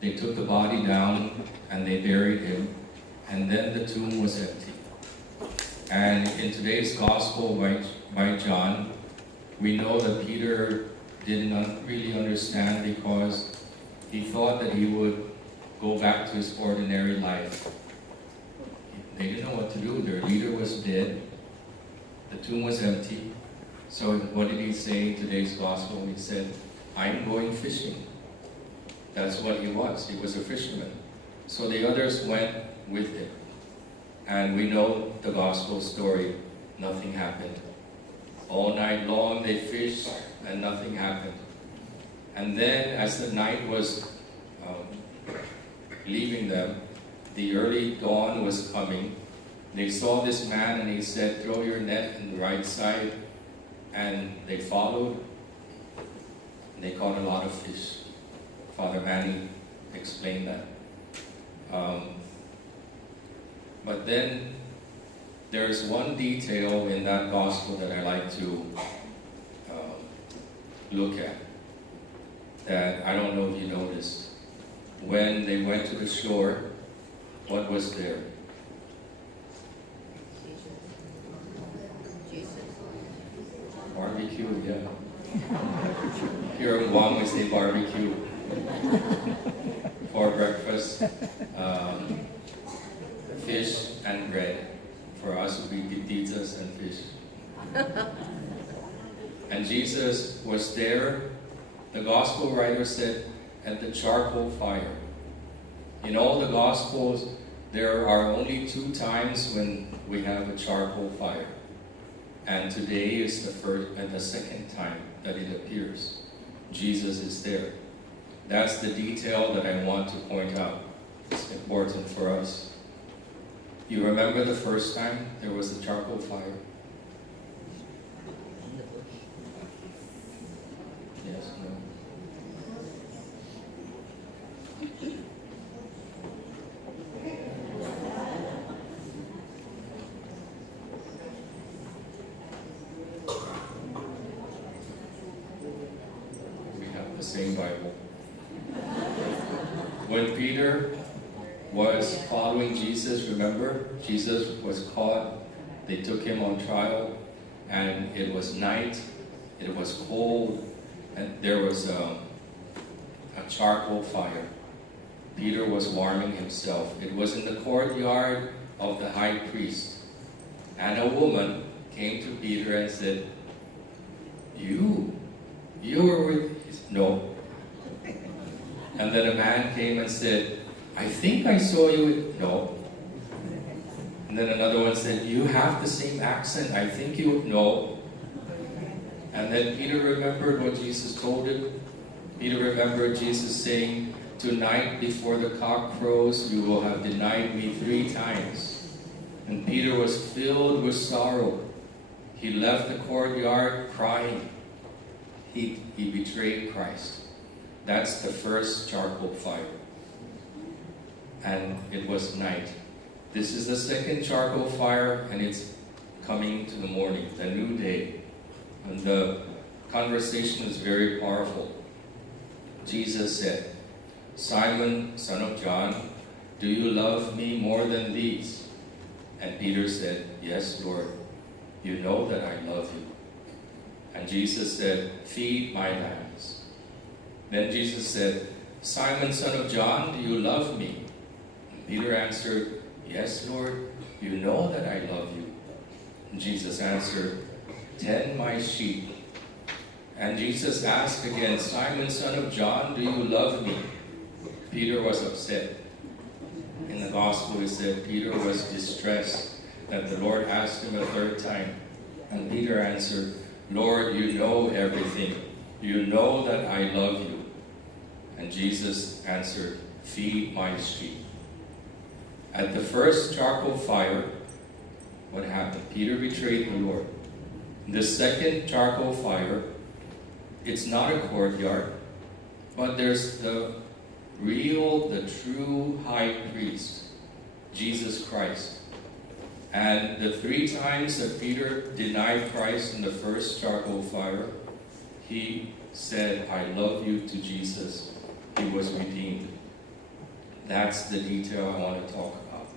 They took the body down and they buried him, and then the tomb was empty. And in today's gospel by John, we know that Peter did not really understand because he thought that he would go back to his ordinary life. They didn't know what to do. Their leader was dead. The tomb was empty. So what did he say in today's gospel? He said, I'm going fishing. That's what he was. He was a fisherman. So the others went with him. And we know the gospel story. Nothing happened. All night long they fished and nothing happened. And then as the night was leaving them, the early dawn was coming. They saw this man and he said, throw your net in the right side. And they followed. And they caught a lot of fish. Father Manny explained that. But then there's one detail in that gospel that I like to look at, that I don't know if you noticed. When they went to the shore, what was there? Barbecue, yeah. Here in Guam we say barbecue for breakfast. Fish and bread. For us would be pizzas and fish. And Jesus was there. The gospel writer said, at the charcoal fire. In all the gospels, there are only 2 times when we have a charcoal fire. And today is the first and the second time that it appears. Jesus is there. That's the detail that I want to point out. It's important for us. You remember the first time there was a charcoal fire? Yes, no. We have the same Bible. When Peter was following Jesus, remember? Jesus was caught. They took him on trial, and it was night. It was cold, and there was a charcoal fire. Peter was warming himself. It was in the courtyard of the high priest. And a woman came to Peter and said, You were with... He said, no. And then a man came and said, I think I saw you with... No. And then another one said, you have the same accent. I think you... No. And then Peter remembered what Jesus told him. Peter remembered Jesus saying, tonight before the cock crows, you will have denied me 3 times. And Peter was filled with sorrow. He left the courtyard crying. He betrayed Christ. That's the first charcoal fire. And it was night. This is the second charcoal fire, and it's coming to the morning, the new day. And the conversation is very powerful. Jesus said, Simon, son of John, do you love me more than these? And Peter said, yes, Lord, you know that I love you. And Jesus said, feed my lambs. Then Jesus said, Simon, son of John, do you love me? And Peter answered, yes, Lord, you know that I love you. And Jesus answered, tend my sheep. And Jesus asked again, Simon, son of John, do you love me? Peter was upset. In the gospel it said Peter was distressed that the Lord asked him a 3rd time. And Peter answered, Lord, you know everything. You know that I love you. And Jesus answered, feed my sheep. At the first charcoal fire, what happened? Peter betrayed the Lord. The second charcoal fire, it's not a courtyard, but there's the true high priest, Jesus Christ. And the 3 times that Peter denied Christ in the first charcoal fire, he said, I love you to Jesus. He was redeemed. That's the detail I want to talk about.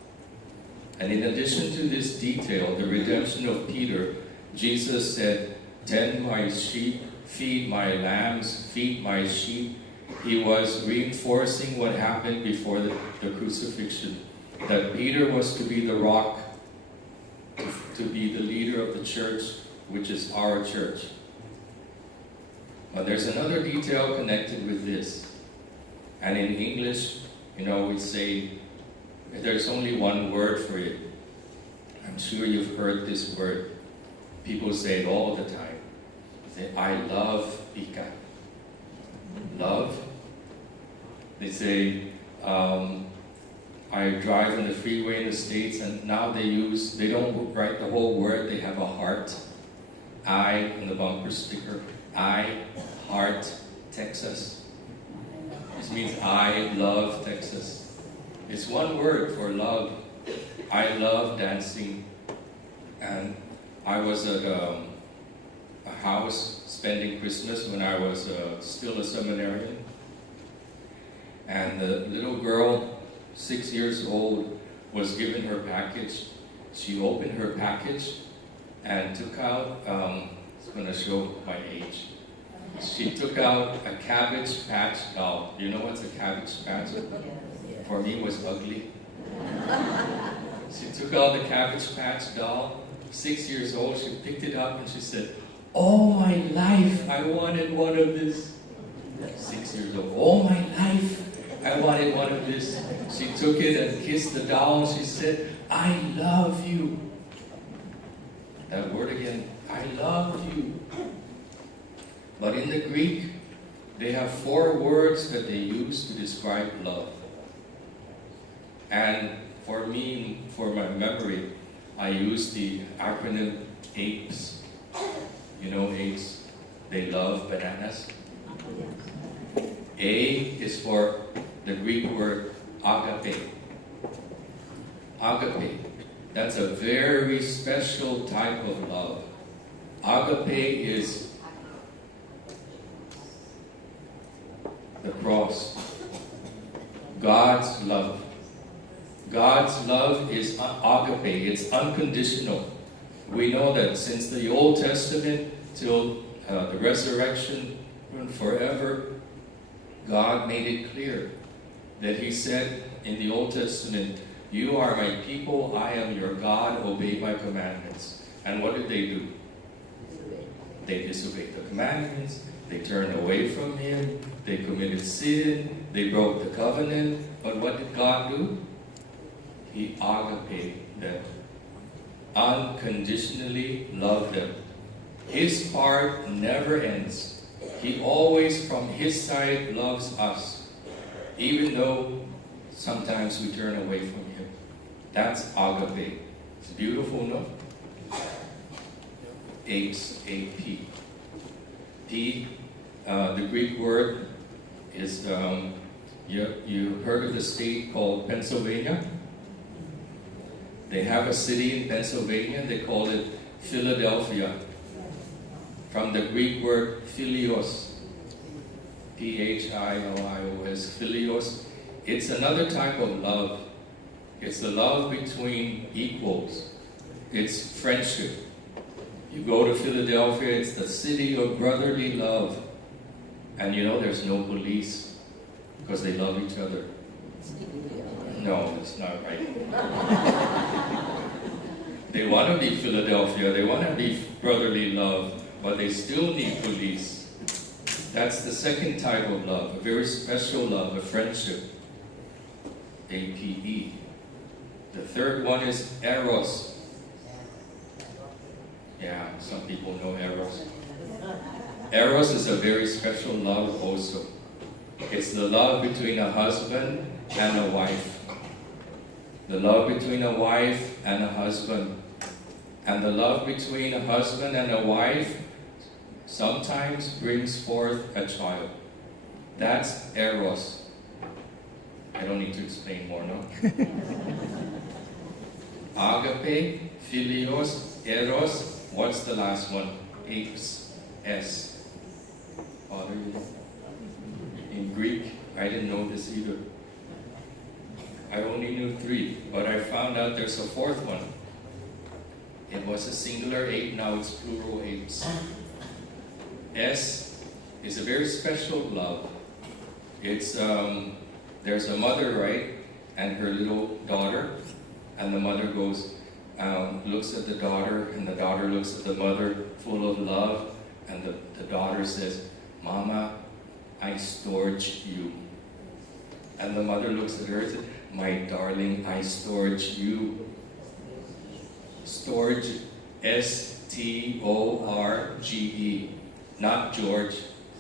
And in addition to this detail, the redemption of Peter, Jesus said, "Tend my sheep, feed my lambs, feed my sheep." He was reinforcing what happened before the crucifixion, that Peter was to be the rock, to be the leader of the church, which is our church. But there's another detail connected with this. And in English, we say, there's only one word for it. I'm sure you've heard this word. People say it all the time. They say, "I love Pika." Love. They say, I drive on the freeway in the States, and now they don't write the whole word, they have a heart. I on the bumper sticker. I, heart, Texas. This means I love Texas. It's one word for love. I love dancing. And I was at a house spending Christmas when I was still a seminarian. And the little girl, 6 years old, was given her package. She opened her package and took out, it's going to show my age. She took out a Cabbage Patch doll. You know what's a Cabbage Patch? For me, it was ugly. She took out the Cabbage Patch doll, 6 years old. She picked it up and she said, "All my life, I wanted one of this." 6 years old. "All my life, I wanted one of this." She took it and kissed the doll. She said, "I love you." That word again, I love you. But in the Greek, they have 4 words that they use to describe love. And for me, for my memory, I use the acronym APES. You know APES? They love bananas. A is for the Greek word agape. Agape. That's a very special type of love. Agape is the cross. God's love. God's love is agape. It's unconditional. We know that since the Old Testament till the resurrection and forever, God made it clear that He said in the Old Testament, "You are my people, I am your God, obey my commandments." And what did they do? They disobeyed the commandments, they turned away from Him, they committed sin, they broke the covenant. But what did God do? He agaped them, unconditionally loved them. His part never ends. He always, from His side, loves us, even though sometimes we turn away from Him. That's agape. It's beautiful, no? Apes, A-P. P, the Greek word is, you heard of the state called Pennsylvania? They have a city in Pennsylvania, they call it Philadelphia. From the Greek word philios, P-H-I-L-I-O-S, philios. It's another type of love. It's the love between equals. It's friendship. You go to Philadelphia, it's the city of brotherly love. And there's no police because they love each other. No, it's not right. They want to be Philadelphia, they want to be brotherly love, but they still need police. That's the second type of love, a very special love, a friendship. A-P-E. The third one is eros. Yeah, some people know eros. Eros is a very special love also. It's the love between a husband and a wife. The love between a wife and a husband. And the love between a husband and a wife sometimes brings forth a child. That's eros. I don't need to explain more, no? Agape, philios, eros. What's the last one? Apes, S. Father, in Greek, I didn't know this either. I only knew 3, but I found out there's a 4th one. It was a singular 8, now it's plural 8s. S is a very special love. It's, there's a mother, right, and her little daughter, and the mother goes, looks at the daughter, and the daughter looks at the mother, full of love, and the daughter says, "Mama, I storage you." And the mother looks at her and says, "My darling, I storage you." Storage, S-T-O-R-G-E, not George,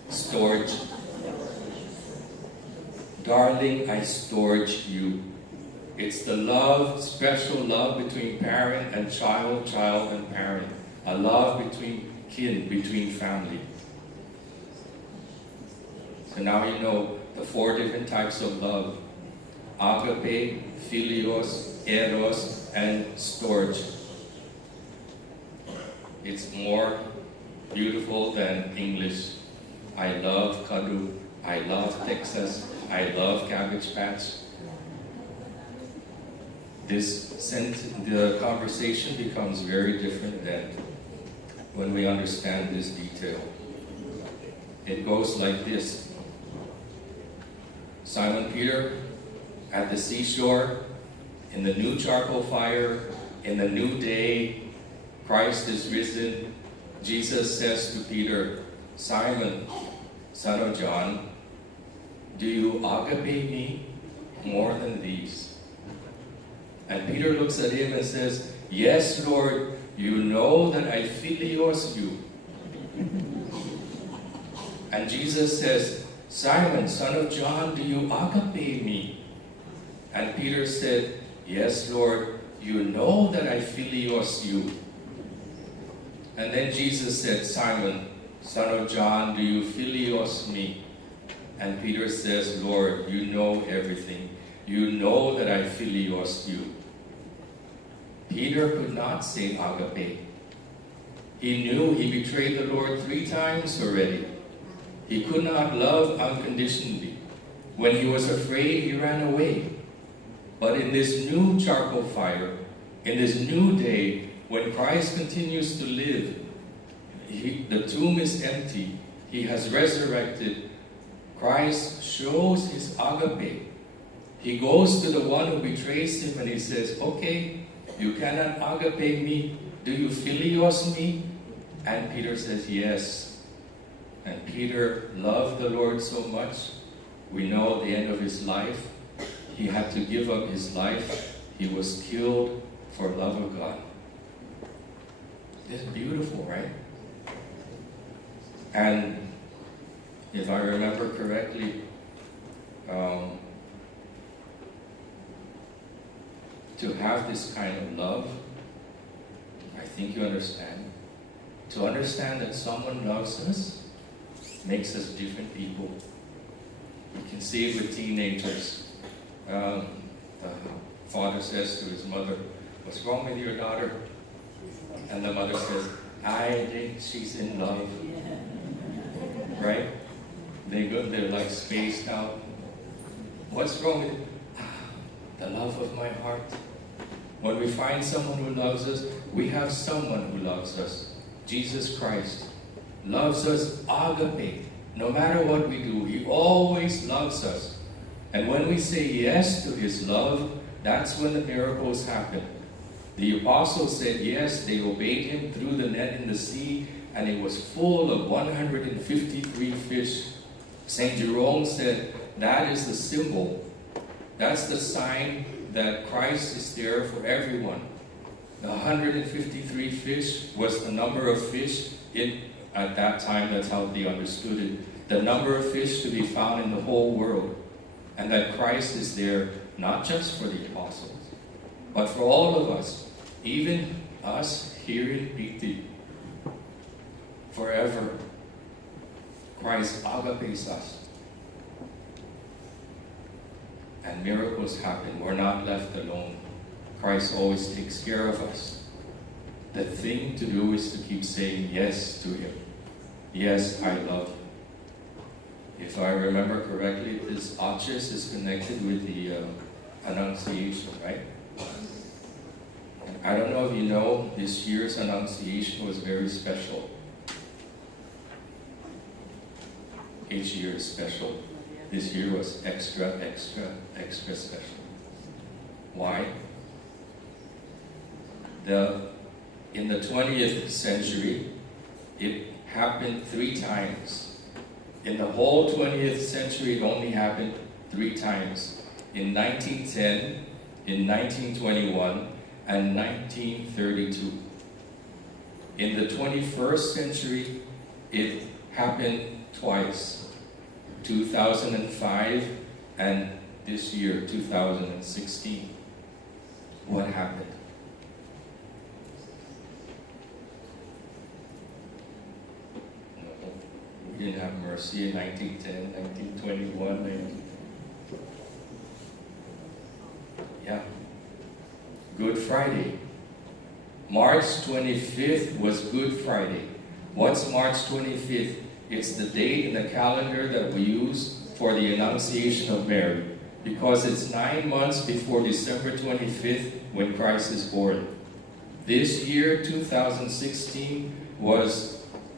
storage. Darling, I storage you. It's the love, special love between parent and child, child and parent. A love between kin, between family. So now you know the 4 different types of love. Agape, philios, eros, and storge. It's more beautiful than English. I love Kadu. I love Texas. I love Cabbage Patch. The conversation becomes very different then when we understand this detail. It goes like this. Simon Peter at the seashore, in the new charcoal fire, in the new day, Christ is risen. Jesus says to Peter, "Simon, son of John, do you agape me more than these?" And Peter looks at him and says, "Yes, Lord, you know that I philios you." And Jesus says, "Simon, son of John, do you agape me?" And Peter said, "Yes, Lord, you know that I philios you." And then Jesus said, "Simon, son of John, do you philios me?" And Peter says, "Lord, you know everything. You know that I philios you." Peter could not say agape. He knew he betrayed the Lord 3 times already. He could not love unconditionally. When he was afraid, he ran away. But in this new charcoal fire, in this new day, when Christ continues to live, the tomb is empty. He has resurrected. Christ shows his agape. He goes to the one who betrays him and he says, "Okay, you cannot agape me. Do you philios me?" And Peter says, "Yes." And Peter loved the Lord so much. We know at the end of his life, he had to give up his life. He was killed for love of God. It's beautiful, right? And if I remember correctly, to have this kind of love, I think you understand. To understand that someone loves us makes us different people. You can see it with teenagers. The father says to his mother, "What's wrong with your daughter?" And the mother says, "I think she's in love." Right? They're like spaced out. What's wrong with it? The love of my heart. When we find someone who loves us, we have someone who loves us. Jesus Christ loves us agape. No matter what we do, he always loves us. And when we say yes to his love, that's when the miracles happen. The apostles said yes, they obeyed him, threw the net in the sea, and it was full of 153 fish. St. Jerome said that is the symbol. That's the sign that Christ is there for everyone. The 153 fish was the number of fish at that time. That's how they understood it. The number of fish to be found in the whole world. And that Christ is there not just for the apostles, but for all of us, even us here in PT. Forever, Christ agapes us. And miracles happen. We're not left alone. Christ always takes care of us. The thing to do is to keep saying yes to him. Yes, I love you. If I remember correctly, this Acies is connected with the Annunciation, right? And I don't know if you know, this year's Annunciation was very special. Each year is special. This year was extra special. Why? In the 20th century, it happened 3 times. In the whole 20th century, it only happened 3 times. In 1910, in 1921, and 1932. In the 21st century, it happened twice. 2005 and this year, 2016. What happened? We didn't have mercy in 1910, 1921, Yeah. Good Friday. March 25th was Good Friday. What's March 25th? It's the date in the calendar that we use for the Annunciation of Mary, because it's 9 months before December 25th when Christ is born. This year, 2016, was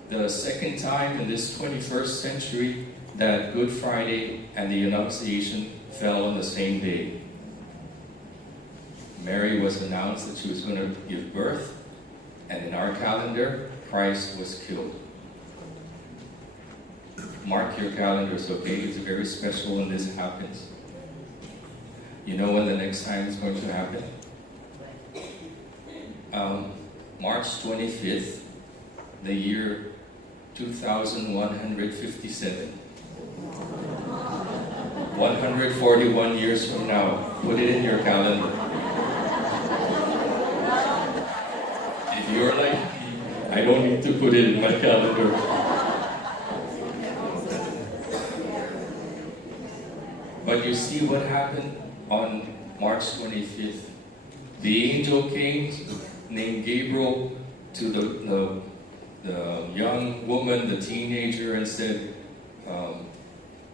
the second time in this 21st century that Good Friday and the Annunciation fell on the same day. Mary was announced that she was going to give birth, and in our calendar, Christ was killed. Mark your calendars, okay? It's very special when this happens. You know when the next time is going to happen? March 25th, the year 2157. 141 years from now. Put it in your calendar. If you're like me, I don't need to put it in my calendar. But you see what happened on March 25th. The angel came, named Gabriel, to the young woman, the teenager, and said,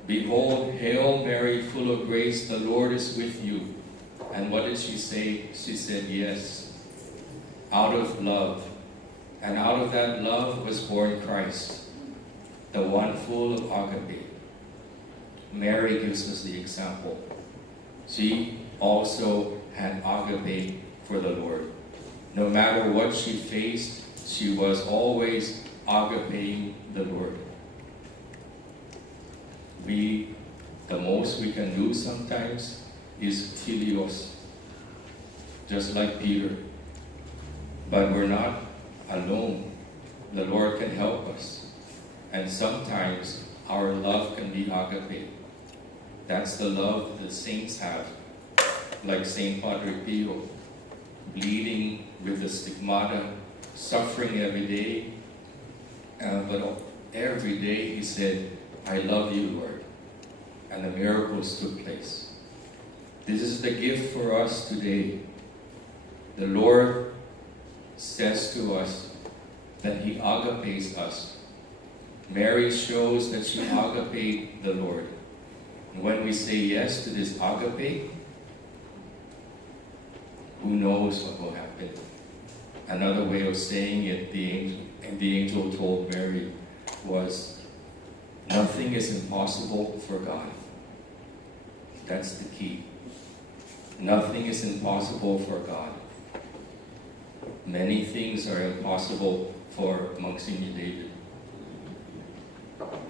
Behold, Hail Mary, full of grace, the Lord is with you. And what did she say? She said, yes, out of love. And out of that love was born Christ, the one full of agape. Mary gives us the example. She also had agape for the Lord. No matter what she faced, she was always agapeing the Lord. The most we can do sometimes is philios, just like Peter. But we're not alone. The Lord can help us. And sometimes our love can be agape. That's the love the saints have, like Saint Padre Pio, bleeding with the stigmata, suffering every day. But every day he said, I love you, Lord. And the miracles took place. This is the gift for us today. The Lord says to us that he agapes us. Mary shows that she agaped the Lord. And when we say yes to this agape, who knows what will happen? Another way of saying it, the angel told Mary, was, nothing is impossible for God. That's the key. Nothing is impossible for God. Many things are impossible for Monsignor David.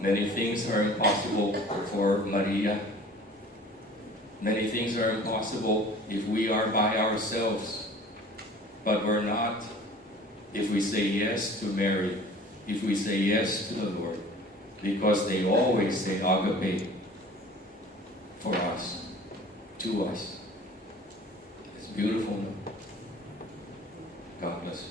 Many things are impossible for Maria. Many things are impossible if we are by ourselves. But we're not if we say yes to Mary, if we say yes to the Lord, because they always say agape for us, to us. It's beautiful, no? God bless you.